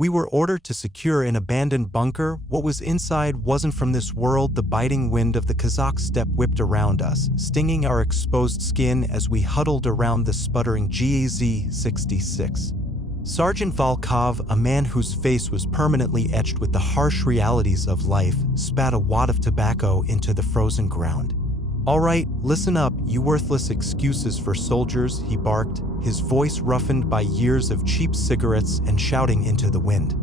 We were ordered to secure an abandoned bunker. What was inside wasn't from this world. The biting wind of the Kazakh steppe whipped around us, stinging our exposed skin as we huddled around the sputtering GAZ-66. Sergeant Volkov, a man whose face was permanently etched with the harsh realities of life, spat a wad of tobacco into the frozen ground. "All right, listen up, you worthless excuses for soldiers," he barked, his voice roughened by years of cheap cigarettes and shouting into the wind.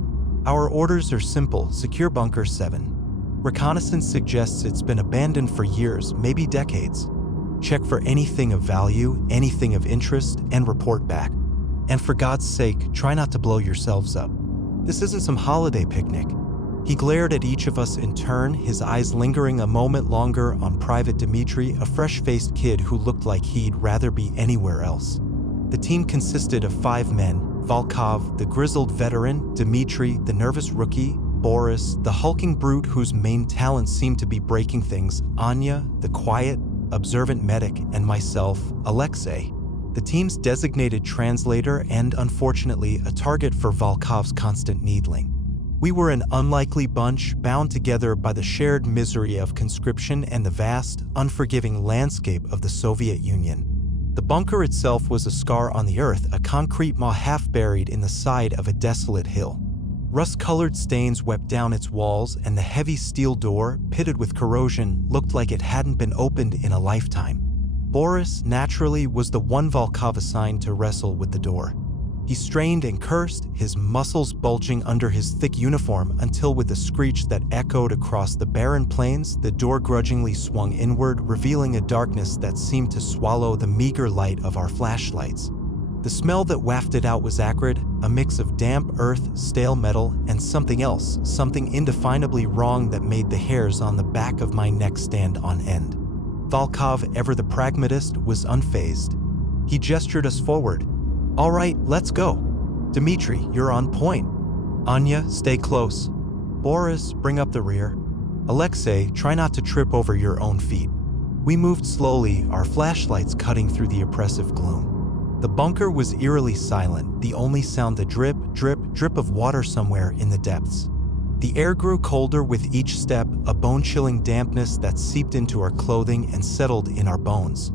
"Our orders are simple: secure Bunker 7. Reconnaissance suggests it's been abandoned for years, maybe decades. Check for anything of value, anything of interest, and report back. And for God's sake, try not to blow yourselves up. This isn't some holiday picnic." He glared at each of us in turn, his eyes lingering a moment longer on Private Dmitri, a fresh-faced kid who looked like he'd rather be anywhere else. The team consisted of 5 men: Volkov, the grizzled veteran; Dmitri, the nervous rookie; Boris, the hulking brute whose main talent seemed to be breaking things; Anya, the quiet, observant medic; and myself, Alexei, the team's designated translator and, unfortunately, a target for Volkov's constant needling. We were an unlikely bunch, bound together by the shared misery of conscription and the vast, unforgiving landscape of the Soviet Union. The bunker itself was a scar on the earth, a concrete maw half buried in the side of a desolate hill. Rust-colored stains wept down its walls, and the heavy steel door, pitted with corrosion, looked like it hadn't been opened in a lifetime. Boris, naturally, was the one Volkov assigned to wrestle with the door. He strained and cursed, his muscles bulging under his thick uniform, until with a screech that echoed across the barren plains, the door grudgingly swung inward, revealing a darkness that seemed to swallow the meager light of our flashlights. The smell that wafted out was acrid, a mix of damp earth, stale metal, and something else, something indefinably wrong that made the hairs on the back of my neck stand on end. Volkov, ever the pragmatist, was unfazed. He gestured us forward. "All right, let's go. Dmitri, you're on point. Anya, stay close. Boris, bring up the rear. Alexei, try not to trip over your own feet." We moved slowly, our flashlights cutting through the oppressive gloom. The bunker was eerily silent, the only sound the drip, drip, drip of water somewhere in the depths. The air grew colder with each step, a bone-chilling dampness that seeped into our clothing and settled in our bones.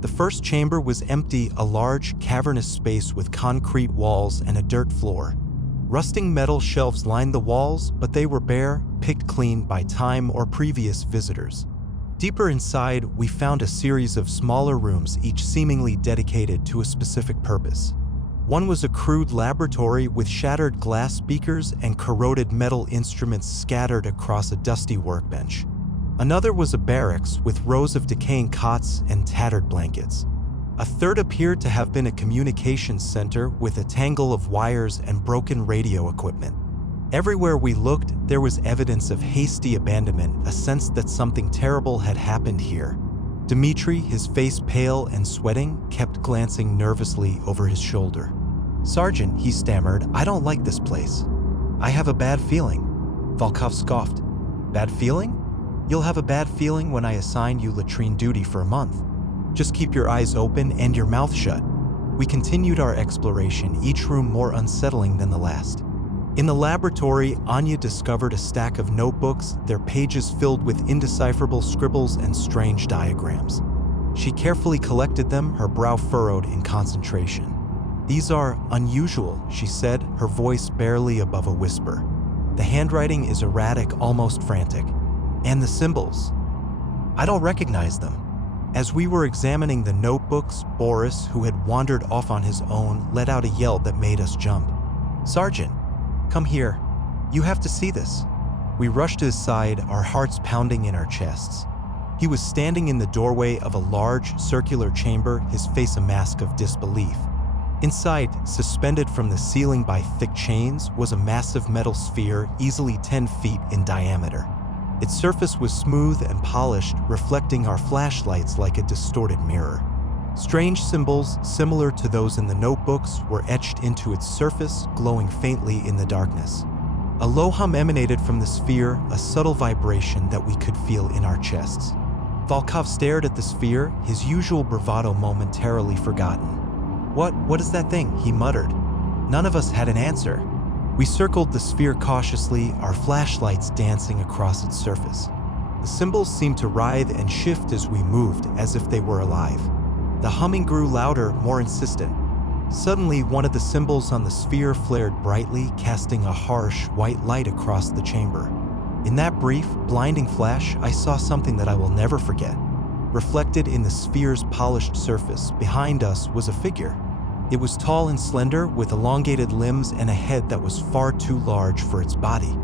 The first chamber was empty, a large, cavernous space with concrete walls and a dirt floor. Rusting metal shelves lined the walls, but they were bare, picked clean by time or previous visitors. Deeper inside, we found a series of smaller rooms, each seemingly dedicated to a specific purpose. One was a crude laboratory with shattered glass beakers and corroded metal instruments scattered across a dusty workbench. Another was a barracks with rows of decaying cots and tattered blankets. A third appeared to have been a communications center with a tangle of wires and broken radio equipment. Everywhere we looked, there was evidence of hasty abandonment, a sense that something terrible had happened here. Dmitri, his face pale and sweating, kept glancing nervously over his shoulder. "Sergeant," he stammered, "I don't like this place. I have a bad feeling." Volkov scoffed. "Bad feeling? You'll have a bad feeling when I assign you latrine duty for a month. Just keep your eyes open and your mouth shut." We continued our exploration, each room more unsettling than the last. In the laboratory, Anya discovered a stack of notebooks, their pages filled with indecipherable scribbles and strange diagrams. She carefully collected them, her brow furrowed in concentration. "These are unusual," she said, her voice barely above a whisper. "The handwriting is erratic, almost frantic. And the symbols. I don't recognize them." As we were examining the notebooks, Boris, who had wandered off on his own, let out a yell that made us jump. "Sergeant, come here. You have to see this." We rushed to his side, our hearts pounding in our chests. He was standing in the doorway of a large, circular chamber, his face a mask of disbelief. Inside, suspended from the ceiling by thick chains, was a massive metal sphere, easily 10 feet in diameter. Its surface was smooth and polished, reflecting our flashlights like a distorted mirror. Strange symbols, similar to those in the notebooks, were etched into its surface, glowing faintly in the darkness. A low hum emanated from the sphere, a subtle vibration that we could feel in our chests. Volkov stared at the sphere, his usual bravado momentarily forgotten. What is that thing?" he muttered. None of us had an answer. We circled the sphere cautiously, our flashlights dancing across its surface. The symbols seemed to writhe and shift as we moved, as if they were alive. The humming grew louder, more insistent. Suddenly, one of the symbols on the sphere flared brightly, casting a harsh, white light across the chamber. In that brief, blinding flash, I saw something that I will never forget. Reflected in the sphere's polished surface, behind us was a figure. It was tall and slender, with elongated limbs and a head that was far too large for its body.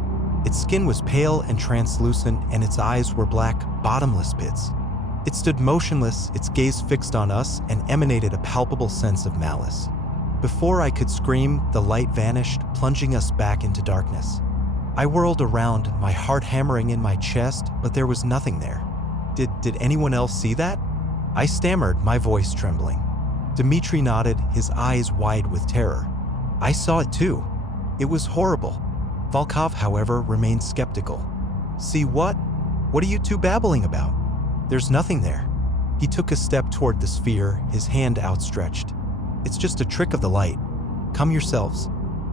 Its skin was pale and translucent, and its eyes were black, bottomless pits. It stood motionless, its gaze fixed on us, and emanated a palpable sense of malice. Before I could scream, the light vanished, plunging us back into darkness. I whirled around, my heart hammering in my chest, but there was nothing there. Did anyone else see that? I stammered, my voice trembling. Dmitri nodded, his eyes wide with terror. I saw it too. It was horrible. Volkov, however, remained skeptical. See what? What are you two babbling about? There's nothing there. He took a step toward the sphere, his hand outstretched. It's just a trick of the light. Come yourselves.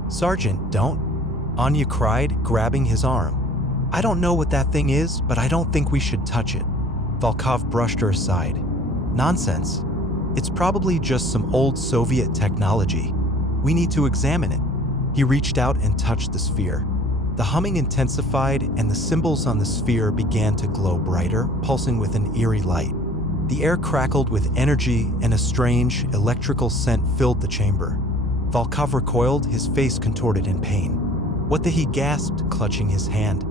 Sergeant, don't. Anya cried, grabbing his arm. I don't know what that thing is, but I don't think we should touch it. Volkov brushed her aside. Nonsense. It's probably just some old Soviet technology. We need to examine it. He reached out and touched the sphere. The humming intensified, and the symbols on the sphere began to glow brighter, pulsing with an eerie light. The air crackled with energy, and a strange, electrical scent filled the chamber. Volkov recoiled, his face contorted in pain. What the he gasped, clutching his hand.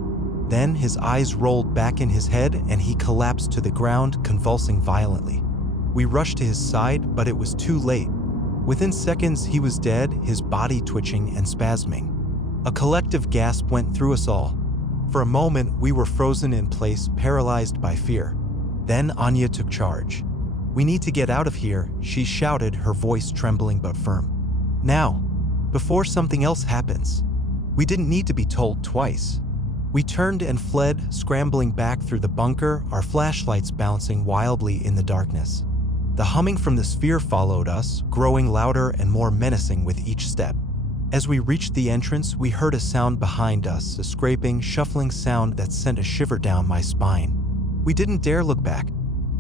Then his eyes rolled back in his head, and he collapsed to the ground, convulsing violently. We rushed to his side, but it was too late. Within seconds, he was dead, his body twitching and spasming. A collective gasp went through us all. For a moment, we were frozen in place, paralyzed by fear. Then Anya took charge. We need to get out of here, she shouted, her voice trembling but firm. Now, before something else happens. We didn't need to be told twice. We turned and fled, scrambling back through the bunker, our flashlights bouncing wildly in the darkness. The humming from the sphere followed us, growing louder and more menacing with each step. As we reached the entrance, we heard a sound behind us, a scraping, shuffling sound that sent a shiver down my spine. We didn't dare look back.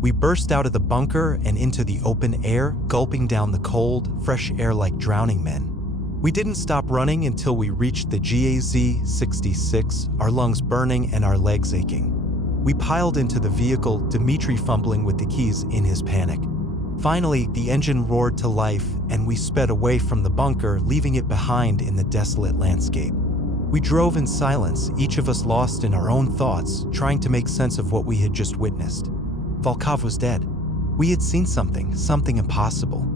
We burst out of the bunker and into the open air, gulping down the cold, fresh air like drowning men. We didn't stop running until we reached the GAZ-66, our lungs burning and our legs aching. We piled into the vehicle, Dmitri fumbling with the keys in his panic. Finally, the engine roared to life, and we sped away from the bunker, leaving it behind in the desolate landscape. We drove in silence, each of us lost in our own thoughts, trying to make sense of what we had just witnessed. Volkov was dead. We had seen something impossible.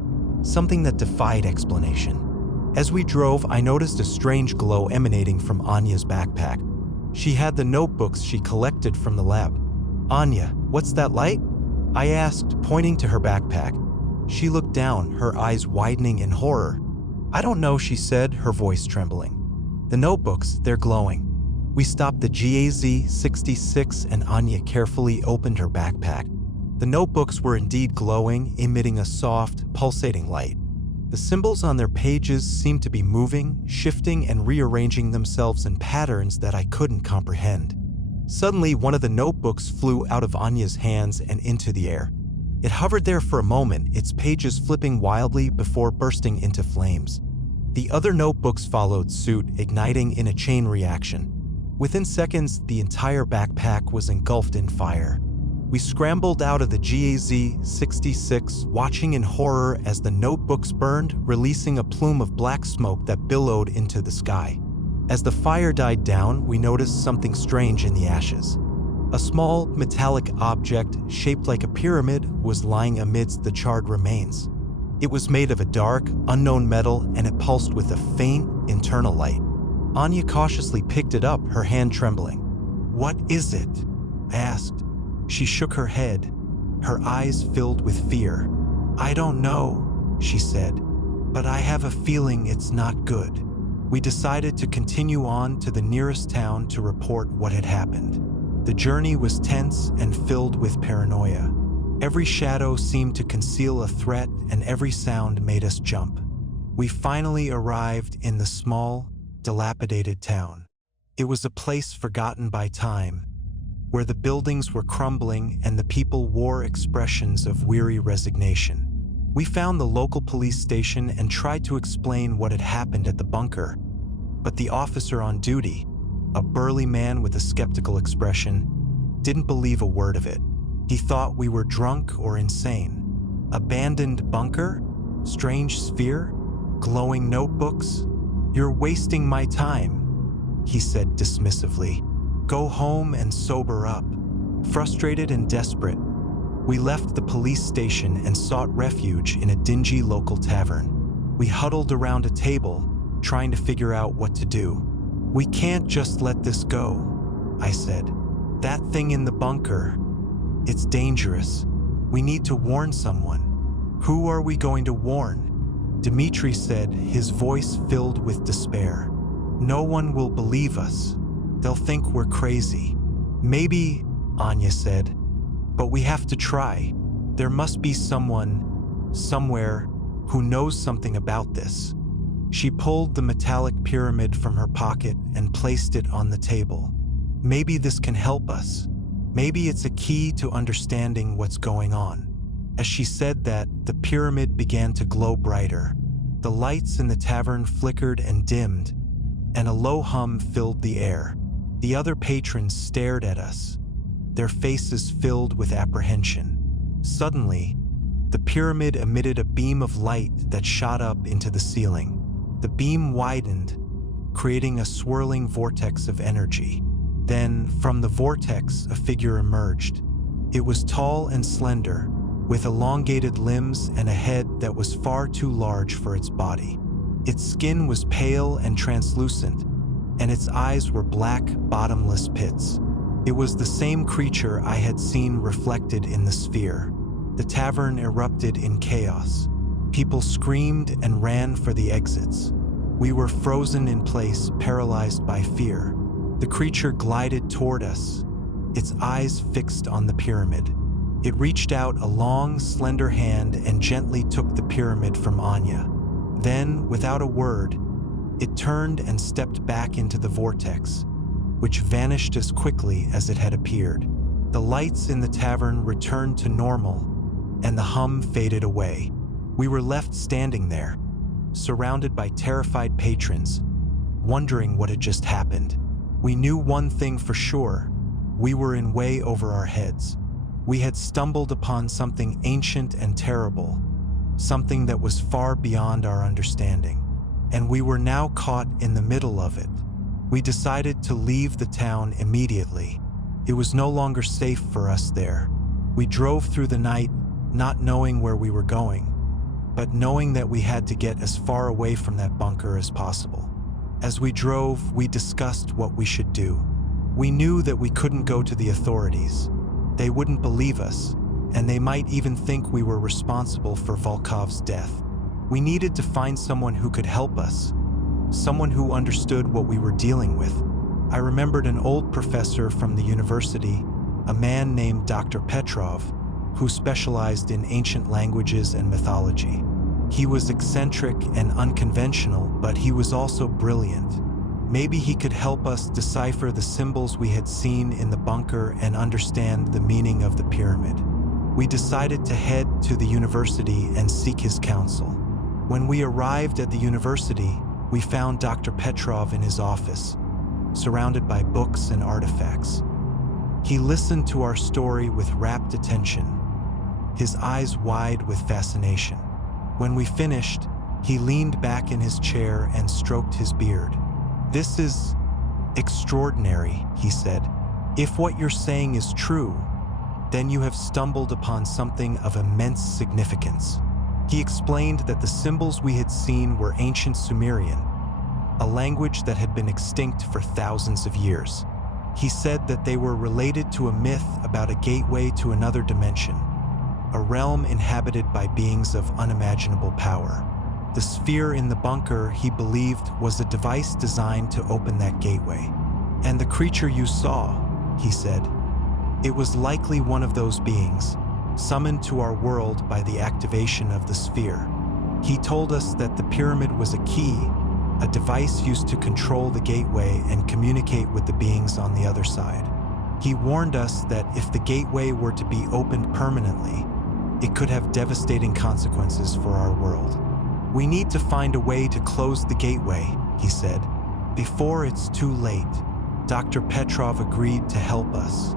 Something that defied explanation. As we drove, I noticed a strange glow emanating from Anya's backpack. She had the notebooks she collected from the lab. Anya, what's that light? I asked, pointing to her backpack. She looked down, her eyes widening in horror. I don't know, she said, her voice trembling. The notebooks, they're glowing. We stopped the GAZ-66 and Anya carefully opened her backpack. The notebooks were indeed glowing, emitting a soft, pulsating light. The symbols on their pages seemed to be moving, shifting, and rearranging themselves in patterns that I couldn't comprehend. Suddenly, one of the notebooks flew out of Anya's hands and into the air. It hovered there for a moment, its pages flipping wildly before bursting into flames. The other notebooks followed suit, igniting in a chain reaction. Within seconds, the entire backpack was engulfed in fire. We scrambled out of the GAZ-66, watching in horror as the notebooks burned, releasing a plume of black smoke that billowed into the sky. As the fire died down, we noticed something strange in the ashes. A small, metallic object, shaped like a pyramid, was lying amidst the charred remains. It was made of a dark, unknown metal, and it pulsed with a faint, internal light. Anya cautiously picked it up, her hand trembling. "What is it?" I asked. She shook her head, her eyes filled with fear. "I don't know," she said, "but I have a feeling it's not good." We decided to continue on to the nearest town to report what had happened. The journey was tense and filled with paranoia. Every shadow seemed to conceal a threat, and every sound made us jump. We finally arrived in the small, dilapidated town. It was a place forgotten by time, where the buildings were crumbling and the people wore expressions of weary resignation. We found the local police station and tried to explain what had happened at the bunker, but the officer on duty, a burly man with a skeptical expression, didn't believe a word of it. He thought we were drunk or insane. Abandoned bunker? Strange sphere? Glowing notebooks? You're wasting my time, he said dismissively. Go home and sober up. Frustrated and desperate, we left the police station and sought refuge in a dingy local tavern. We huddled around a table, trying to figure out what to do. We can't just let this go, I said. That thing in the bunker, it's dangerous. We need to warn someone. Who are we going to warn? Dmitri said, his voice filled with despair. No one will believe us. They'll think we're crazy. Maybe, Anya said, but we have to try. There must be someone, somewhere, who knows something about this. She pulled the metallic pyramid from her pocket and placed it on the table. Maybe this can help us. Maybe it's a key to understanding what's going on. As she said that, the pyramid began to glow brighter. The lights in the tavern flickered and dimmed, and a low hum filled the air. The other patrons stared at us, their faces filled with apprehension. Suddenly, the pyramid emitted a beam of light that shot up into the ceiling. The beam widened, creating a swirling vortex of energy. Then, from the vortex, a figure emerged. It was tall and slender, with elongated limbs and a head that was far too large for its body. Its skin was pale and translucent, and its eyes were black, bottomless pits. It was the same creature I had seen reflected in the sphere. The tavern erupted in chaos. People screamed and ran for the exits. We were frozen in place, paralyzed by fear. The creature glided toward us, its eyes fixed on the pyramid. It reached out a long, slender hand and gently took the pyramid from Anya. Then, without a word, it turned and stepped back into the vortex, which vanished as quickly as it had appeared. The lights in the tavern returned to normal, and the hum faded away. We were left standing there, surrounded by terrified patrons, wondering what had just happened. We knew one thing for sure: we were in way over our heads. We had stumbled upon something ancient and terrible, something that was far beyond our understanding, and we were now caught in the middle of it. We decided to leave the town immediately. It was no longer safe for us there. We drove through the night, not knowing where we were going, but knowing that we had to get as far away from that bunker as possible. As we drove, we discussed what we should do. We knew that we couldn't go to the authorities. They wouldn't believe us, and they might even think we were responsible for Volkov's death. We needed to find someone who could help us, someone who understood what we were dealing with. I remembered an old professor from the university, a man named Dr. Petrov, who specialized in ancient languages and mythology. He was eccentric and unconventional, but he was also brilliant. Maybe he could help us decipher the symbols we had seen in the bunker and understand the meaning of the pyramid. We decided to head to the university and seek his counsel. When we arrived at the university, we found Dr. Petrov in his office, surrounded by books and artifacts. He listened to our story with rapt attention, his eyes wide with fascination. When we finished, he leaned back in his chair and stroked his beard. "This is extraordinary," he said. "If what you're saying is true, then you have stumbled upon something of immense significance." He explained that the symbols we had seen were ancient Sumerian, a language that had been extinct for thousands of years. He said that they were related to a myth about a gateway to another dimension, a realm inhabited by beings of unimaginable power. The sphere in the bunker, he believed, was a device designed to open that gateway. "And the creature you saw," he said, "it was likely one of those beings, summoned to our world by the activation of the sphere." He told us that the pyramid was a key, a device used to control the gateway and communicate with the beings on the other side. He warned us that if the gateway were to be opened permanently, it could have devastating consequences for our world. "We need to find a way to close the gateway," he said, "before it's too late." Dr. Petrov agreed to help us.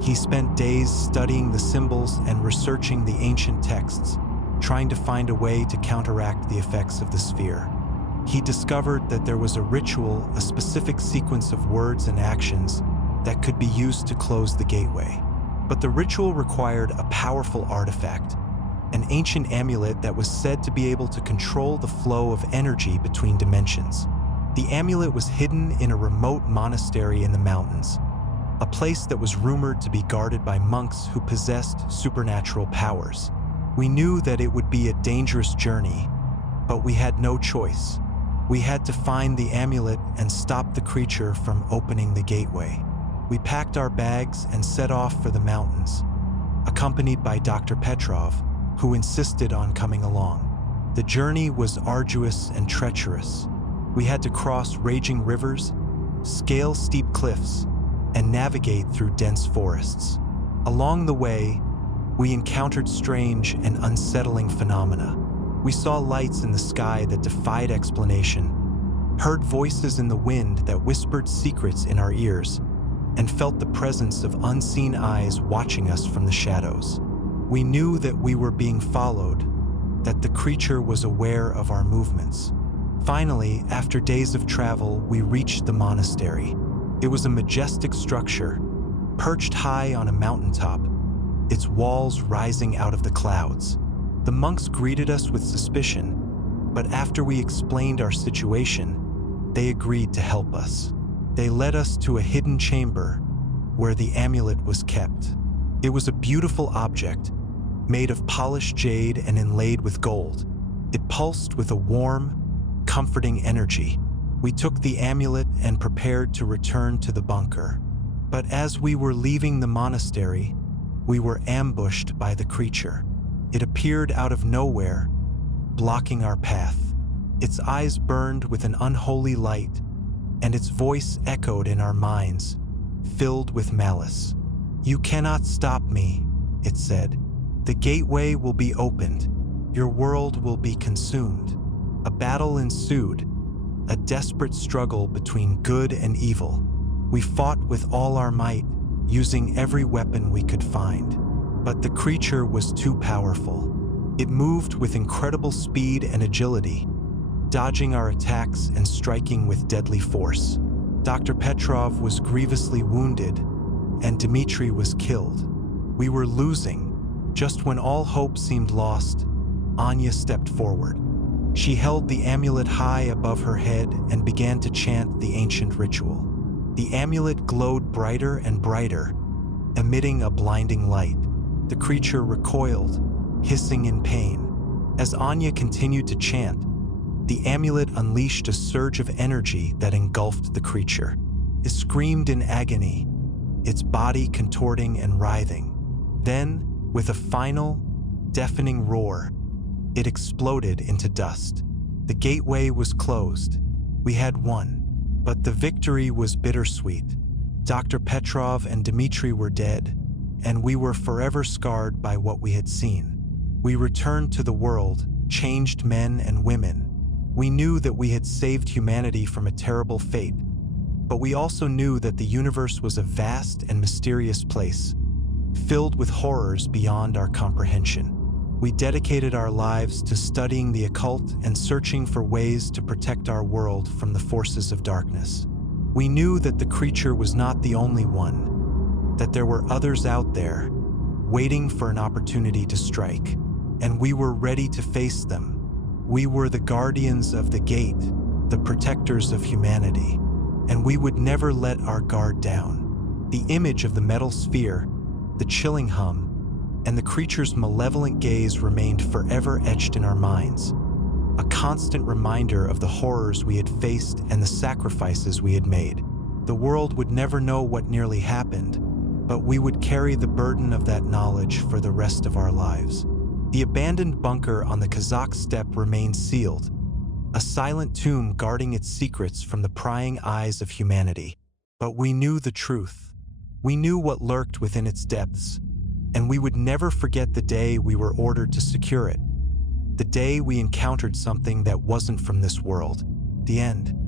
He spent days studying the symbols and researching the ancient texts, trying to find a way to counteract the effects of the sphere. He discovered that there was a ritual, a specific sequence of words and actions that could be used to close the gateway. But the ritual required a powerful artifact, an ancient amulet that was said to be able to control the flow of energy between dimensions. The amulet was hidden in a remote monastery in the mountains, a place that was rumored to be guarded by monks who possessed supernatural powers. We knew that it would be a dangerous journey, but we had no choice. We had to find the amulet and stop the creature from opening the gateway. We packed our bags and set off for the mountains, accompanied by Dr. Petrov, who insisted on coming along. The journey was arduous and treacherous. We had to cross raging rivers, scale steep cliffs, and navigate through dense forests. Along the way, we encountered strange and unsettling phenomena. We saw lights in the sky that defied explanation, heard voices in the wind that whispered secrets in our ears, and felt the presence of unseen eyes watching us from the shadows. We knew that we were being followed, that the creature was aware of our movements. Finally, after days of travel, we reached the monastery. It was a majestic structure, perched high on a mountaintop, its walls rising out of the clouds. The monks greeted us with suspicion, but after we explained our situation, they agreed to help us. They led us to a hidden chamber where the amulet was kept. It was a beautiful object, made of polished jade and inlaid with gold. It pulsed with a warm, comforting energy. We took the amulet and prepared to return to the bunker. But as we were leaving the monastery, we were ambushed by the creature. It appeared out of nowhere, blocking our path. Its eyes burned with an unholy light, and its voice echoed in our minds, filled with malice. "You cannot stop me," it said. "The gateway will be opened. Your world will be consumed." A battle ensued, a desperate struggle between good and evil. We fought with all our might, using every weapon we could find. But the creature was too powerful. It moved with incredible speed and agility, dodging our attacks and striking with deadly force. Dr. Petrov was grievously wounded, and Dmitri was killed. We were losing. Just when all hope seemed lost, Anya stepped forward. She held the amulet high above her head and began to chant the ancient ritual. The amulet glowed brighter and brighter, emitting a blinding light. The creature recoiled, hissing in pain. As Anya continued to chant, the amulet unleashed a surge of energy that engulfed the creature. It screamed in agony, its body contorting and writhing. Then, with a final, deafening roar, it exploded into dust. The gateway was closed. We had won. But the victory was bittersweet. Dr. Petrov and Dmitri were dead, and we were forever scarred by what we had seen. We returned to the world, changed men and women. We knew that we had saved humanity from a terrible fate, but we also knew that the universe was a vast and mysterious place, filled with horrors beyond our comprehension. We dedicated our lives to studying the occult and searching for ways to protect our world from the forces of darkness. We knew that the creature was not the only one, that there were others out there, waiting for an opportunity to strike, and we were ready to face them. We were the guardians of the gate, the protectors of humanity, and we would never let our guard down. The image of the metal sphere, the chilling hum, and the creature's malevolent gaze remained forever etched in our minds, a constant reminder of the horrors we had faced and the sacrifices we had made. The world would never know what nearly happened, but we would carry the burden of that knowledge for the rest of our lives. The abandoned bunker on the Kazakh steppe remained sealed, a silent tomb guarding its secrets from the prying eyes of humanity. But we knew the truth. We knew what lurked within its depths, and we would never forget the day we were ordered to secure it. The day we encountered something that wasn't from this world. The end.